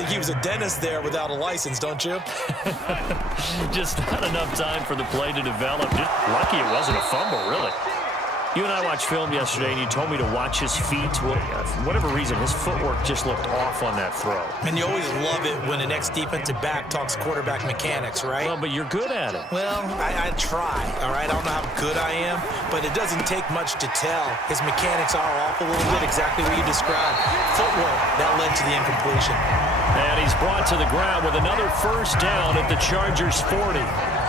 think he was a dentist there without a license, don't you? Just not enough time for the play to develop. Just lucky it wasn't a fumble, really. You and I watched film yesterday, and you told me to watch his feet. Well, for whatever reason, his footwork just looked off on that throw. And you always love it when an ex-defensive back talks quarterback mechanics, right? Well, but you're good at it. Well, I try, all right? I don't know how good I am, but it doesn't take much to tell. His mechanics are off a little bit, exactly what you described. Footwork, that led to the incompletion. And he's brought to the ground with another first down at the Chargers' 40.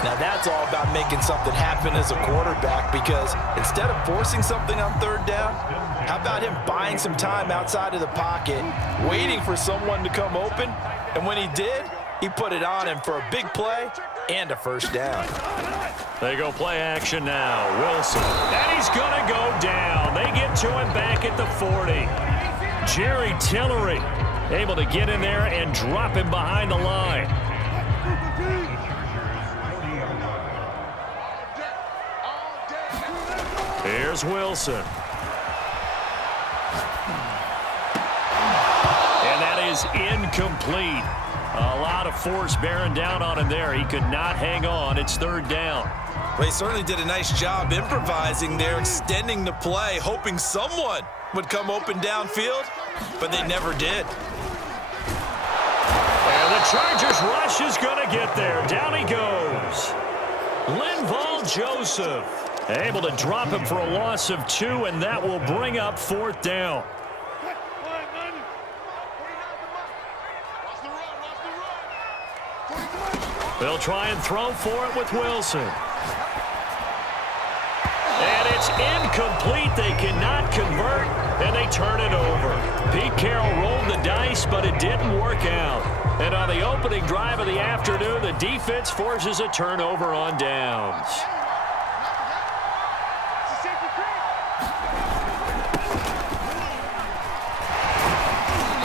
Now, that's all about making something happen as a quarterback, because instead of forcing something on third down, how about him buying some time outside of the pocket, waiting for someone to come open, and when he did, he put it on him for a big play and a first down. They go play action now. Wilson. And he's going to go down. They get to him back at the 40. Jerry Tillery able to get in there and drop him behind the line. Here's Wilson. And that is incomplete. A lot of force bearing down on him there. He could not hang on. It's third down. Well, he certainly did a nice job improvising there, extending the play, hoping someone would come open downfield, but they never did. And the Chargers rush is going to get there. Down he goes. Linval Joseph able to drop him for a loss of 2, and that will bring up fourth down. They'll try and throw for it with Wilson. And it's incomplete. They cannot convert, and they turn it over. Pete Carroll rolled the dice, but it didn't work out. And on the opening drive of the afternoon, the defense forces a turnover on downs.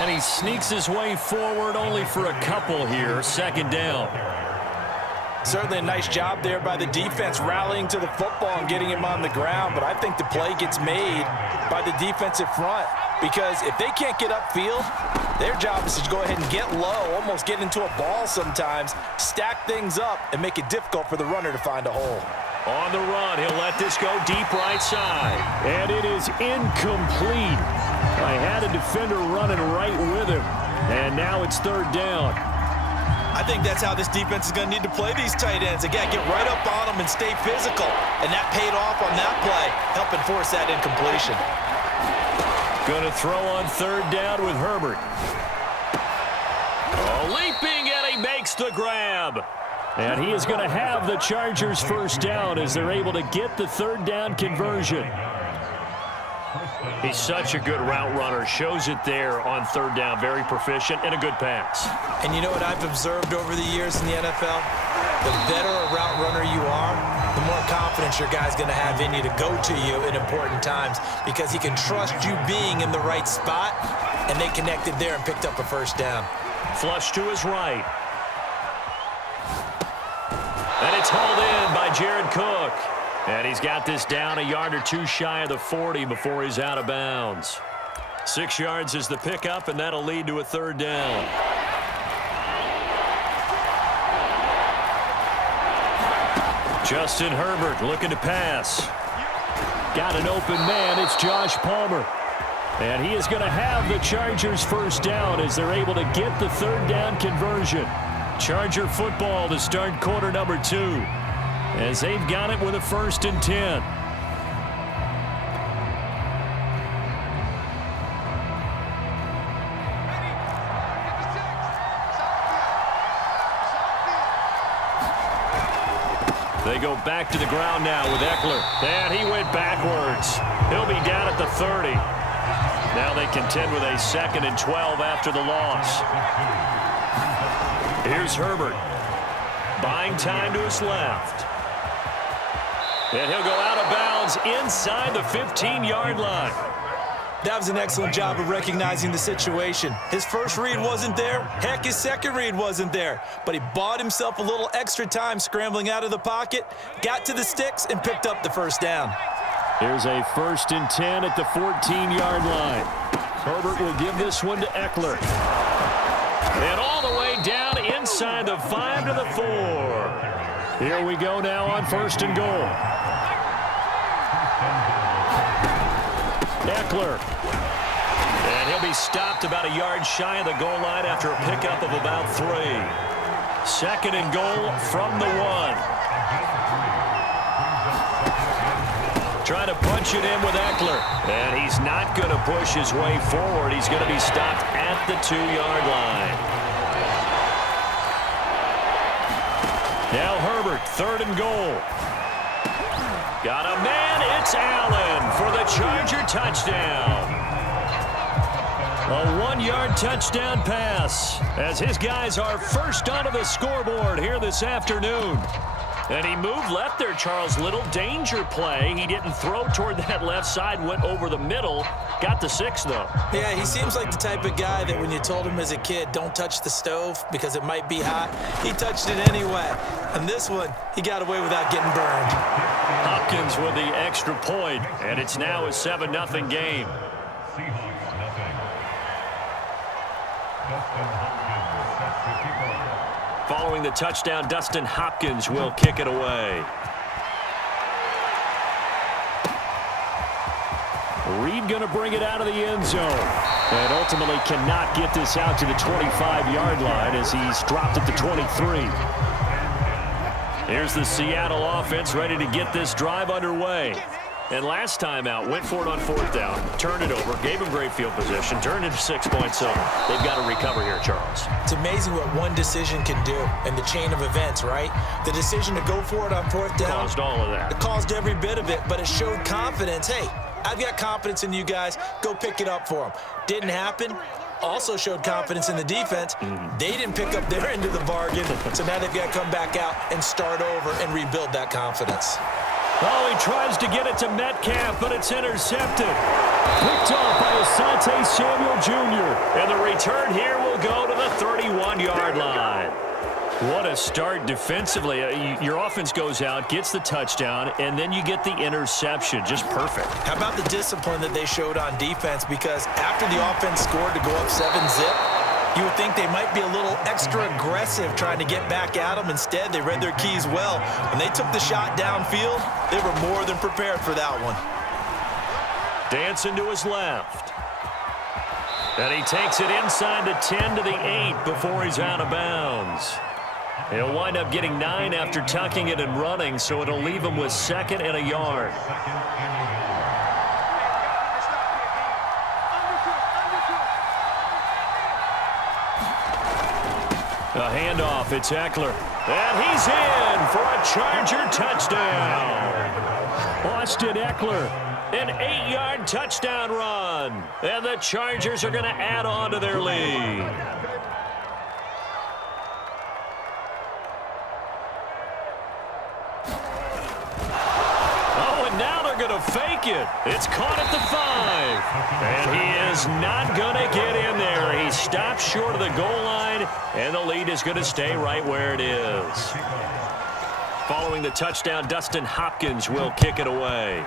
And he sneaks his way forward only for a couple here. Second down. Certainly a nice job there by the defense rallying to the football and getting him on the ground, but I think the play gets made by the defensive front, because if they can't get upfield, their job is to go ahead and get low, almost get into a ball sometimes, stack things up, and make it difficult for the runner to find a hole. On the run, he'll let this go deep right side. And it is incomplete. I had a defender running right with him, and now it's third down. I think that's how this defense is going to need to play these tight ends. Again, get right up on them and stay physical. And that paid off on that play, helping force that incompletion. Going to throw on third down with Herbert. Oh, leaping, and he makes the grab. And he is going to have the Chargers first down as they're able to get the third down conversion. He's such a good route runner. Shows it there on third down. Very proficient and a good pass. And you know what I've observed over the years in the NFL? The better a route runner you are, the more confidence your guy's going to have in you to go to you in important times, because he can trust you being in the right spot, and they connected there and picked up a first down. Flush to his right. And it's hauled in by Jared Cook. And he's got this down a yard or two shy of the 40 before he's out of bounds. 6 yards is the pickup, and that'll lead to a third down. Justin Herbert looking to pass. Got an open man. It's Josh Palmer. And he is going to have the Chargers first down as they're able to get the third down conversion. Charger football to start quarter number 2. As they've got it with a 1st and 10. They go back to the ground now with Eckler. And he went backwards. He'll be down at the 30. Now they contend with a 2nd and 12 after the loss. Here's Herbert. Buying time to his left. And he'll go out of bounds inside the 15-yard line. That was an excellent job of recognizing the situation. His first read wasn't there. Heck, his second read wasn't there. But he bought himself a little extra time scrambling out of the pocket, got to the sticks, and picked up the first down. Here's a 1st and 10 at the 14-yard line. Herbert will give this one to Eckler. And inside the 5 to the 4. Here we go now on 1st and goal. Eckler. And he'll be stopped about a yard shy of the goal line after a pickup of about 3. 2nd and goal from the 1. Trying to punch it in with Eckler. And he's not going to push his way forward. He's going to be stopped at the 2-yard line. Now Herbert, 3rd and goal. Got a man. It's Allen for the Charger touchdown. A 1-yard touchdown pass as his guys are first onto the scoreboard here this afternoon. And he moved left there, Charles. Little danger play. He didn't throw toward that left side, went over the middle. Got the 6, though. Yeah, he seems like the type of guy that when you told him as a kid, don't touch the stove because it might be hot, he touched it anyway. And this one, he got away without getting burned. Hopkins with the extra point, and it's now a 7-0 game. Following the touchdown, Dustin Hopkins will kick it away. Reed going to bring it out of the end zone. And ultimately cannot get this out to the 25-yard line as he's dropped at the 23. Here's the Seattle offense ready to get this drive underway. And last time out, went for it on 4th down, turned it over, gave him great field position, turned into 6 points, so they've got to recover here, Charles. It's amazing what one decision can do in the chain of events, right? The decision to go for it on 4th down. Caused all of that. It caused every bit of it, but it showed confidence. Hey, I've got confidence in you guys. Go pick it up for them. Didn't happen. Also showed confidence in the defense. They didn't pick up their end of the bargain, so now they've got to come back out and start over and rebuild that confidence. Oh, he tries to get it to Metcalf, but it's intercepted. Picked off by Asante Samuel Jr. And the return here will go to the 31-yard line. What a start defensively. Your offense goes out, gets the touchdown, and then you get the interception. Just perfect. How about the discipline that they showed on defense? Because after the offense scored to go up 7-zip, you would think they might be a little extra aggressive trying to get back at them. Instead, they read their keys well. When they took the shot downfield, they were more than prepared for that one. Dancing to his left. And he takes it inside the 10 to the 8 before he's out of bounds. He'll wind up getting 9 after tucking it and running, so it'll leave him with 2nd and a yard. A handoff, it's Eckler. And he's in for a Charger touchdown. Austin Eckler, an 8-yard touchdown run. And the Chargers are going to add on to their lead. Oh, and now they're going to fake it. It's caught at the 5. And he is not going to get in there. He stopped short of the goal line, and the lead is going to stay right where it is. Following the touchdown, Dustin Hopkins will kick it away.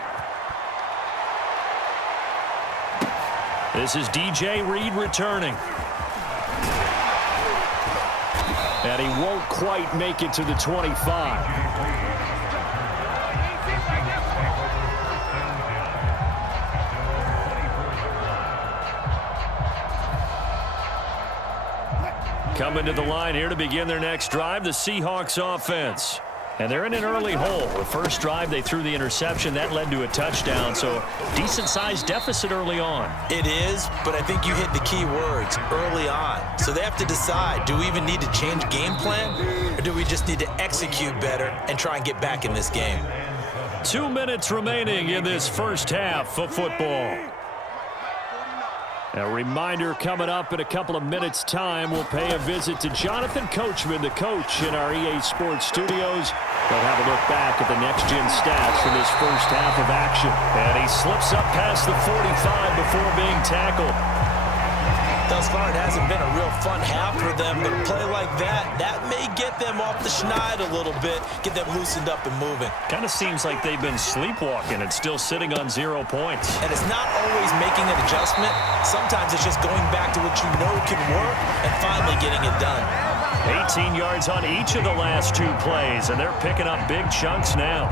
This is DJ Reed returning. And he won't quite make it to the 25. Coming to the line here to begin their next drive, the Seahawks offense. And they're in an early hole. The first drive, they threw the interception. That led to a touchdown, so decent-sized deficit early on. It is, but I think you hit the key words, early on. So they have to decide, do we even need to change game plan, or do we just need to execute better and try and get back in this game? 2 minutes remaining in this first half of football. A reminder coming up in a couple of minutes' time, we'll pay a visit to Jonathan Coachman, the coach in our EA Sports studios. We'll have a look back at the next-gen stats from this first half of action. And he slips up past the 45 before being tackled. Thus far, it hasn't been a real fun half for them, but a play like that may get them off the schneid a little bit, get them loosened up and moving. Kind of seems like they've been sleepwalking and still sitting on 0 points. And it's not always making an adjustment. Sometimes it's just going back to what you know can work and finally getting it done. 18 yards on each of the last 2 plays, and they're picking up big chunks now.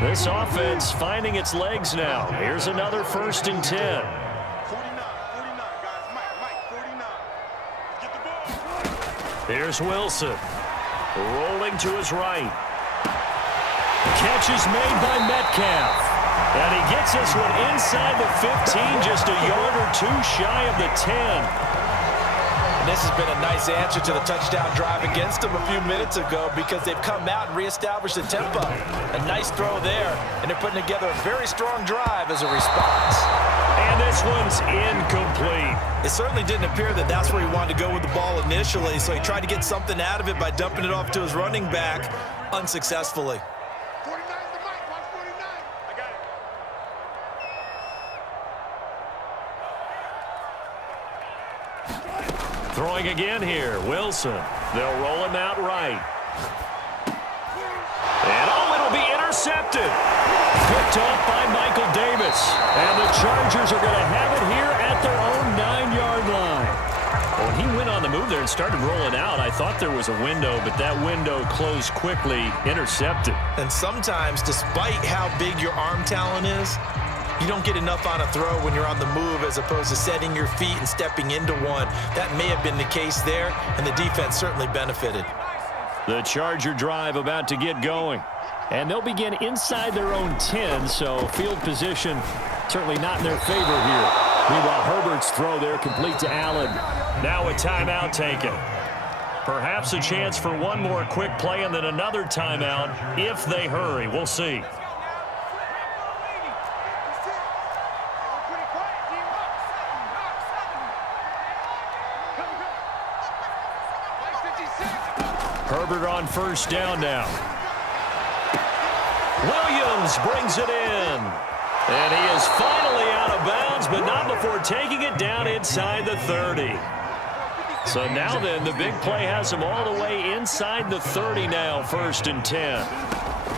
This offense finding its legs now. Here's another 1st and 10. Here's Wilson. Rolling to his right. Catch is made by Metcalf. And he gets this one inside the 15, just a yard or 2 shy of the 10. And this has been a nice answer to the touchdown drive against them a few minutes ago because they've come out and reestablished the tempo. A nice throw there, and they're putting together a very strong drive as a response. And this one's incomplete. It certainly didn't appear that that's where he wanted to go with the ball initially, so he tried to get something out of it by dumping it off to his running back unsuccessfully. Throwing again here, Wilson. They'll roll him out right. And it'll be intercepted. Picked off by Michael Davis. And the Chargers are going to have it here at their own 9-yard line. When he went on the move there and started rolling out, I thought there was a window, but that window closed quickly, intercepted. And sometimes, despite how big your arm talent is, you don't get enough on a throw when you're on the move as opposed to setting your feet and stepping into one. That may have been the case there, and the defense certainly benefited. The Charger drive about to get going. And they'll begin inside their own 10, so field position certainly not in their favor here. Meanwhile, Herbert's throw there complete to Allen. Now a timeout taken. Perhaps a chance for one more quick play and then another timeout if they hurry. We'll see. Herbert on 1st down now. Williams brings it in. And he is finally out of bounds, but not before taking it down inside the 30. So now then, the big play has him all the way inside the 30 now, 1st and 10.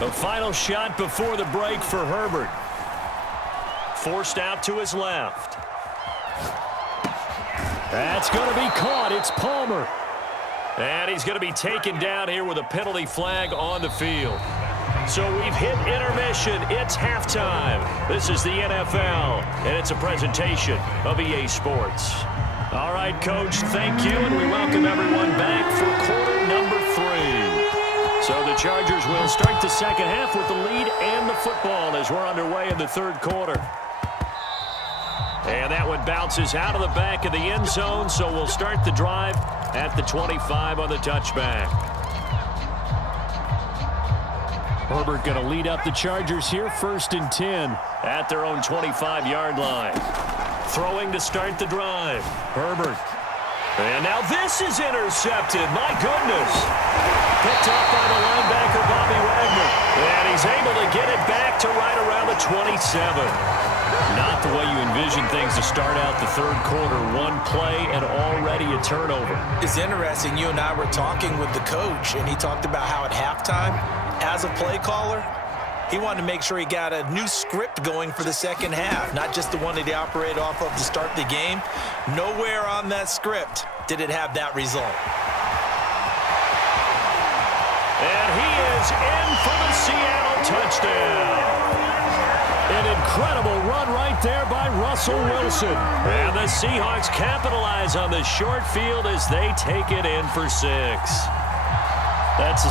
The final shot before the break for Herbert. Forced out to his left. That's going to be caught. It's Palmer. And he's going to be taken down here with a penalty flag on the field. So we've hit intermission. It's halftime. This is the NFL, and it's a presentation of EA Sports. All right, Coach, thank you, and we welcome everyone back for quarter number 3. So the Chargers will start the second half with the lead and the football as we're underway in the 3rd quarter. And that one bounces out of the back of the end zone, so we'll start the drive at the 25 on the touchback. Herbert going to lead up the Chargers here, 1st and 10 at their own 25-yard line. Throwing to start the drive. Herbert. And now this is intercepted. My goodness. Picked up by the linebacker, Bobby Wagner. And he's able to get it back to right around the 27. Not the way you envision things to start out the 3rd quarter. One play and already a turnover. It's interesting. You and I were talking with the coach, and he talked about how at halftime, as a play caller, he wanted to make sure he got a new script going for the second half, not just the one that he operated off of to start the game. Nowhere on that script did it have that result. And he is in for the Seattle touchdown. An incredible run right there by Russell Wilson. And the Seahawks capitalize on the short field as they take it in for 6. That's a